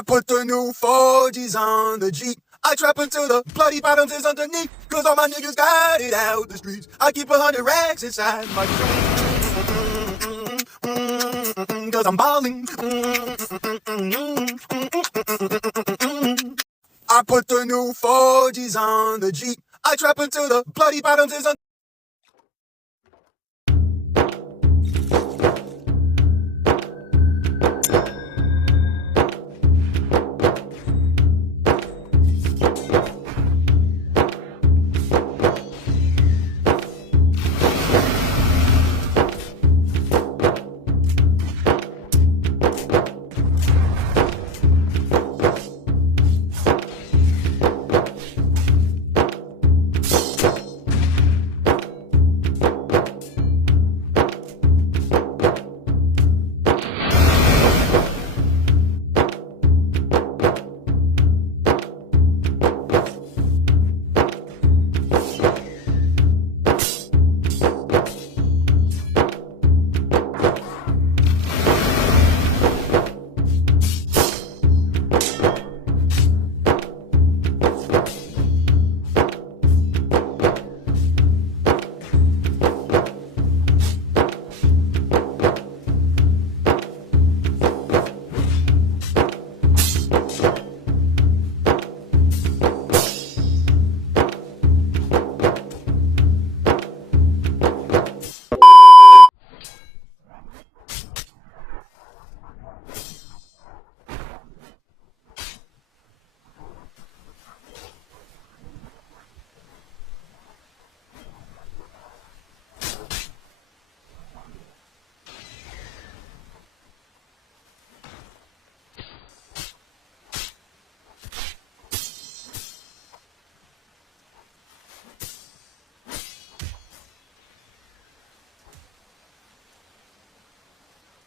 I put the new 4Gs on the Jeep. I trap until the bloody bottoms is underneath. Cause all my niggas got it out the streets. I keep 100 racks inside my cause I'm balling. I put the new 4Gs on the Jeep. I trap until the bloody bottoms is underneath.